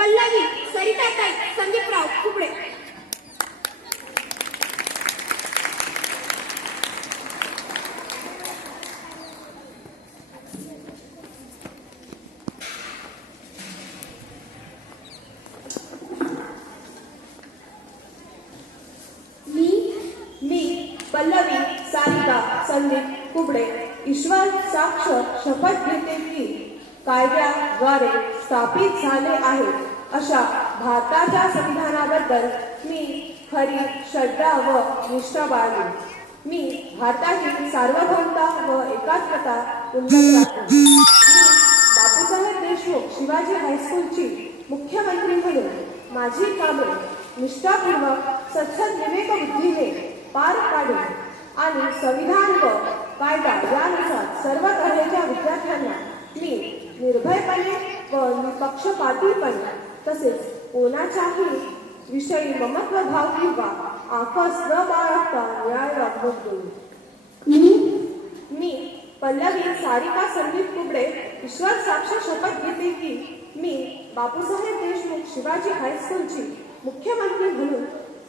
पल्लवी सरिताताई संदीपराव कुबडे मी मी पल्लवी सारिका संदीप कुबडे ईश्वर साक्ष शपथ घेते की कायद्याद्वारे स्थापित झाले आहे अशा भारताच्या संविधानाबद्दल मी खरी श्रद्धा व निष्ठा बाळगेन मी भारताची सार्वभौमता व एकात्मता मी बापूसाहेब देशमुख शिवाजी हायस्कूलची मुख्यमंत्री म्हणून माझी कामे निष्ठापूर्वक सच्छन विवेक बुद्धीने पार पाडून आणि संविधान व कायदा यानुसार सर्व तऱ्हेच्या विद्यार्थ्यांना मी निर्भयपणे व निपक्षपातीपणे तसेच कोणाच्याही विषयी ममत्व भाव किंवा आकस न बाळगता न्याय वागवत देऊ मी मी पल्लवी सारिका संदीप कुबडे ईश्वर साक्ष शपथ घेते की मी बापूसाहेब देशमुख शिवाजी हायस्कूलची मुख्यमंत्री म्हणून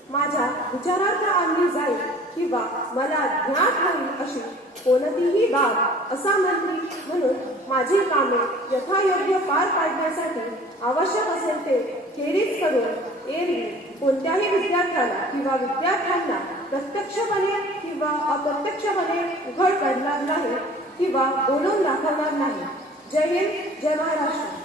माझ्या विचारार्थ आणली जाईल किंवा मला ज्ञात होईल अशी कोणतीही बाब असा मंत्री म्हणून माझी कामे यथायोग्य पार पाडण्यासाठी आवश्यक असेल ते खेरीज करून एरवी कोणत्याही विद्यार्थ्याला किंवा विद्यार्थ्यांना प्रत्यक्षपणे किंवा अप्रत्यक्षपणे उघड काढणार नाही किंवा बोलून दाखवणार नाही. जय हिंद जय महाराष्ट्र.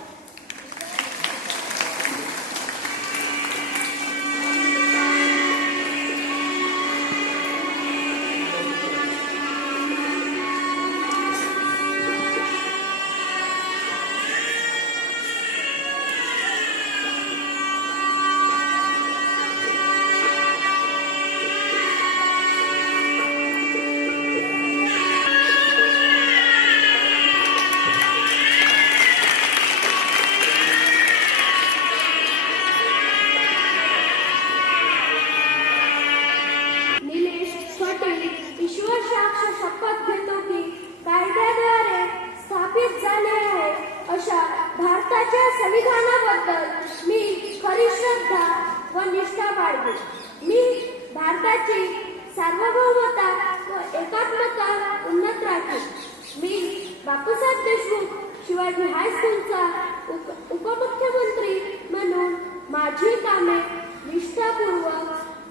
निष्ठापूर्वक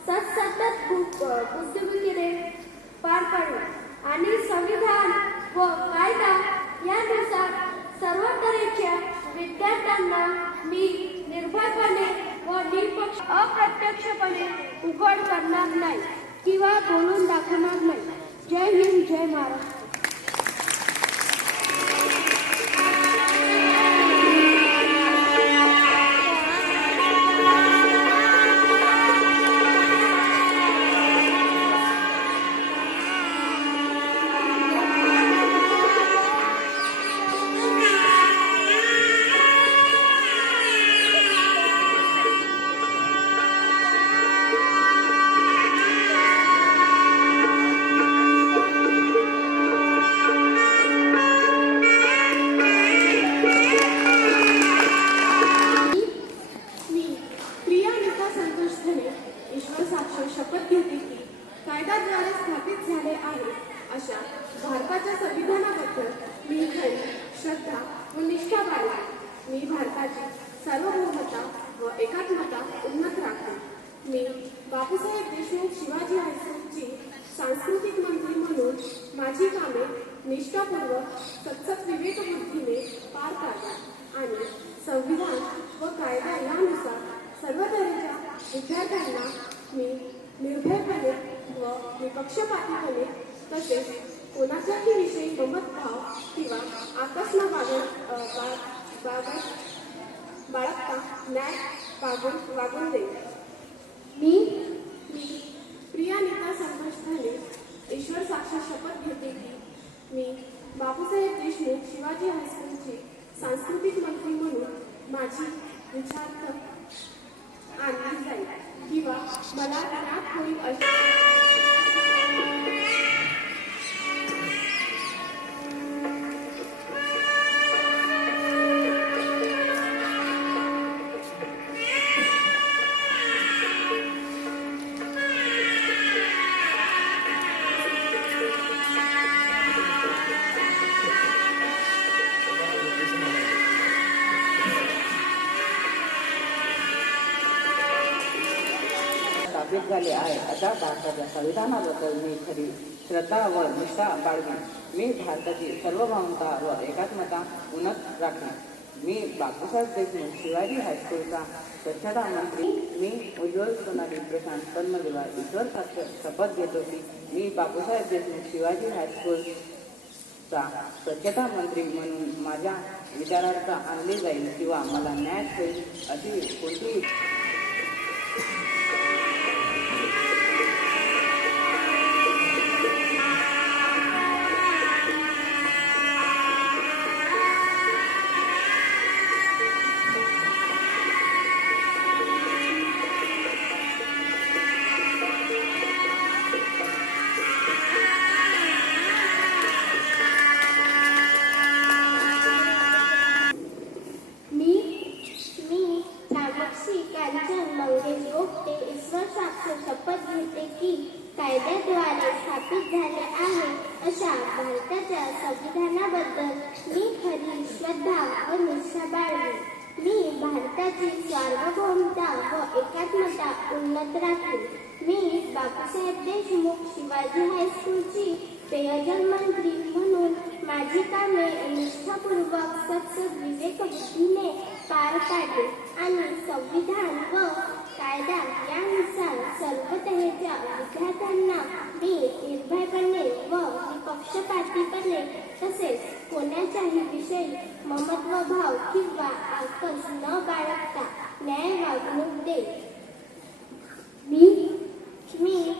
सतसतत बुद्धिबुद्धीने पार पाडू आणि संविधान व कायदा यानुसार सर्व तऱ्हेच्या विद्यार्थ्यांना मी निर्भयपणे व निपक्ष अप्रत्यक्षपणे उघड करणार नाही किंवा बोलून दाखवणार नाही. जय हिंद जय महाराष्ट्र. भारताच्या संविधानाबद्दल मी खरी श्रद्धा व निष्ठा बाळगेन. मी भारताची सार्वभौमता व एकात्मता उन्नत राखेन. मी बापूसाहेब देशमुख शिवाजी हायस्कूलची सांस्कृतिक मंत्री म्हणून माझी कामे निष्ठापूर्वक सतत विवेकबुद्धीने पार पाडेन आणि संविधान व कायदा यानुसार सर्व तऱ्हेच्या विद्यार्थ्यांना मी निर्भयपणे व निपक्षपातीपणे तसेच कोणाच्याही विषयी ममतभाव किंवा आकस्मा बाळग बा- बाळगता न्याय वागून वागून देईल. मी मी प्रिया नीता संतोष झाले ईश्वर साक्षात शपथ घेते की मी बापूसाहेब देशमुख शिवाजी हायस्कूलचे सांस्कृतिक मंत्री म्हणून माझी विचार आणली जाईल. किंवा मला ज्ञात होईल अशी अशा भारताच्या संविधानाबद्दल मी खरी श्रद्धा व निष्ठा बाळगेन. मी भारताची सार्वभौमता व एकात्मता उन्नत राखेन. मी बापूसाहेब देशमुख शिवाजी हायस्कूलचा स्वच्छता मंत्री. मी उज्ज्वल सोनाली प्रशांत पद्मविवार ईश्वर साक्ष शपथ घेतो की मी बापूसाहेब देशमुख शिवाजी हायस्कूलचा स्वच्छता मंत्री म्हणून माझ्या विचारार्थ आणले जाईल किंवा मला न्याय होईल अशी कोणतीही निष्ठापूर्वक सत्सद विवेकबुद्धीने पार पाडले आणि संविधान व कायदा यानुसार सर्व तऱ्हेच्या विद्यार्थ्यांना मी निर्भयपणे व निपक्षपातीपणे तसेच कोणाच्याही विषयी ममत्व भाव किंवा आकस न बाळगता न्याय वागणूक देईल मी मी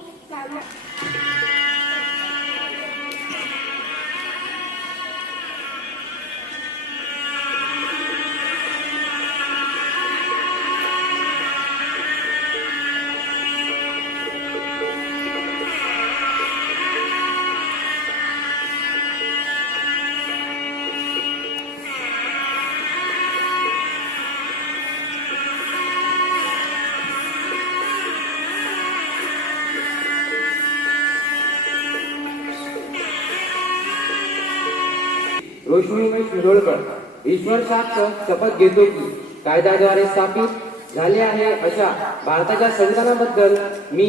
रोशनी शिरोळकर ईश्वर साक्ष शपथ घेतो की कायद्याद्वारे स्थापित झाले आहे अशा भारताच्या संविधानाबद्दल मी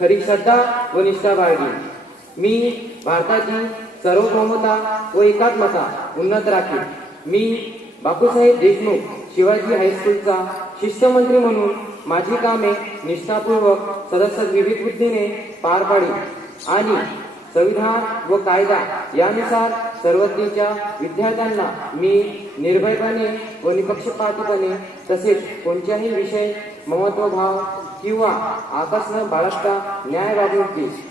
खरी श्रद्धा व निष्ठा बाळगेन. मी भारताची सर्वभौमता व एकात्मता उन्नत राखेन. मी बापूसाहेब देशमुख शिवाजी हायस्कूलचा शिष्यमंत्री म्हणून माझी कामे निष्ठापूर्वक सदस्य विविध बुद्धीने पार पाडी आणि संविधान व कायदा यानुसार सर्वज्ञच्या विद्यार्थ्यांना मी निर्भयपणे व निपक्षपातीपणे तसेच कोणत्याही विषय महत्वभाव किंवा आकर्षण बाळगता न्याय वागणूक देईल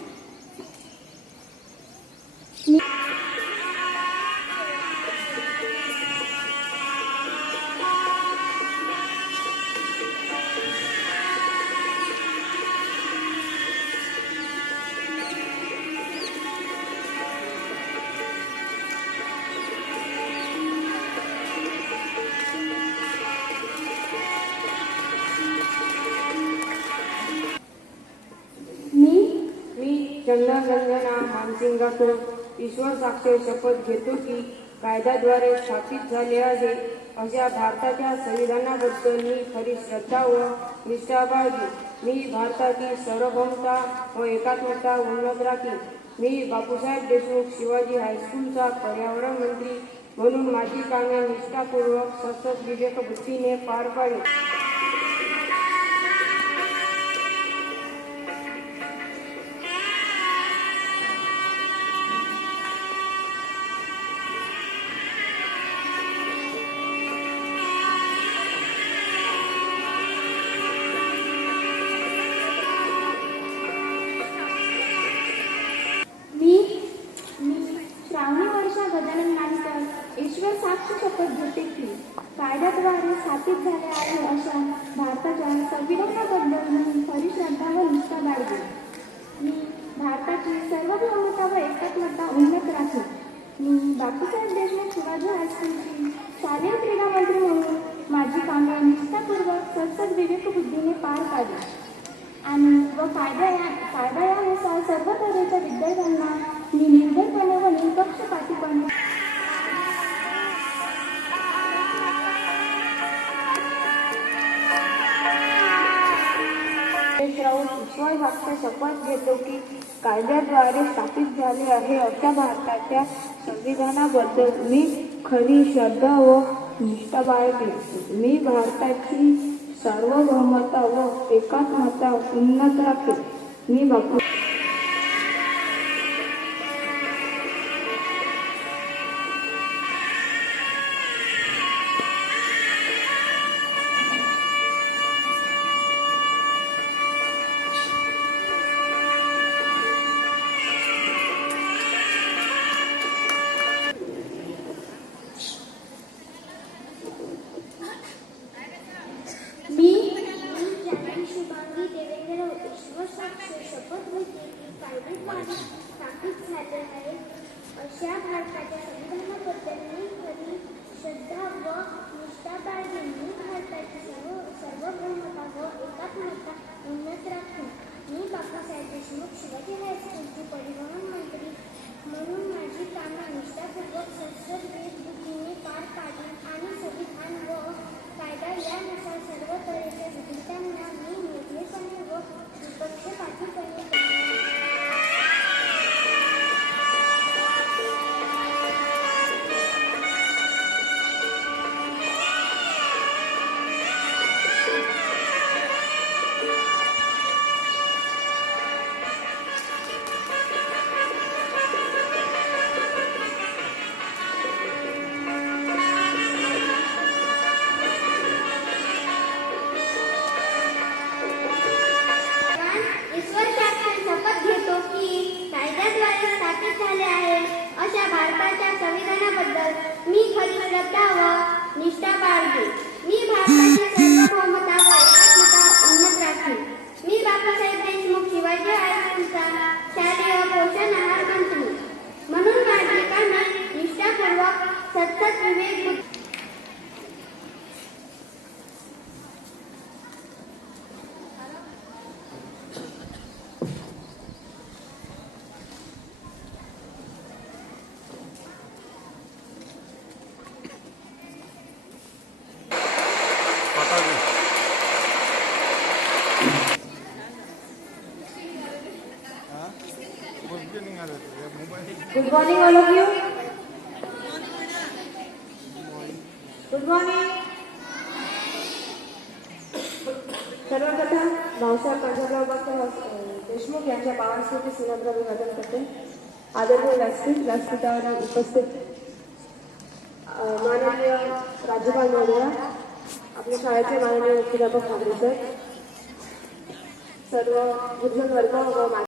मानसिंग ईश्वर साक्ष शपथ घेतो की कायद्याद्वारे स्थापित झाले आहे. अशा भारताच्या संविधानाबद्दल मी खरी श्रद्धा व निष्ठा बाळगी मी भारताची सार्वभौमता व एकात्मता उन्नत राखी मी बापूसाहेब देशमुख शिवाजी हायस्कूलचा पर्यावरण मंत्री म्हणून माझी कामे निष्ठापूर्वक सतत विवेकबुद्धीने पार पाडली स्थापित झाले आहे अशा भारताच्या संविधानाबद्दल मी परिश्रद्धा व निष्ठा बाळगेन. मी भारताची सार्वभौमता व एकात्मता उन्नत राखेन मी बापूसाहेब देशमुख शिवाजी हायस्कूलची शालेय क्रीडा मंत्री म्हणून माझी कामे निष्ठापूर्वक सतत विवेकबुद्धीने पार पाडली. आणि व कायदा या कायदा यानुसार सर्व तऱ्हेच्या विद्यार्थ्यांना मी निर्भयपणे व निष्पक्षपातीपणे ईश्वर शपथ घेतो की कायद्याद्वारे स्थापित झाले आहे अशा भारताच्या संविधानाबद्दल मी खरी श्रद्धा व निष्ठा बाळगली मी भारताची सार्वभौमता व एकात्मता उन्नत राखेल मी बापू अशा भारताच्या संविधानाबद्दल मी खरी श्रद्धा व निष्ठा बाळगेन भारताची सर्व सर्वभौमता व एकात्मता उन्नत राखून मी बाबासाहेब देशमुख शिवाजी हायस्कूलचे परिवहन मंत्री म्हणून माझी कामं निष्ठापूर्वक संसद बुद्धीने पार पाडली आणि संविधान व कायदा या good morning all of you good morning सर्वप्रथम भाऊसाहेब पंजाबराव डॉक्टर देशमुख यांच्या बाळांसाठी सुनंद्र अभिवादन करते. आदरणीय व्यासपीठ व्यासपीठावर उपस्थित माननीय राज्यपाल महोदया आपल्या शाळेचे माननीय मुख्याध्यापक ठाकरे सर सर्व गुरुजन वर्ग व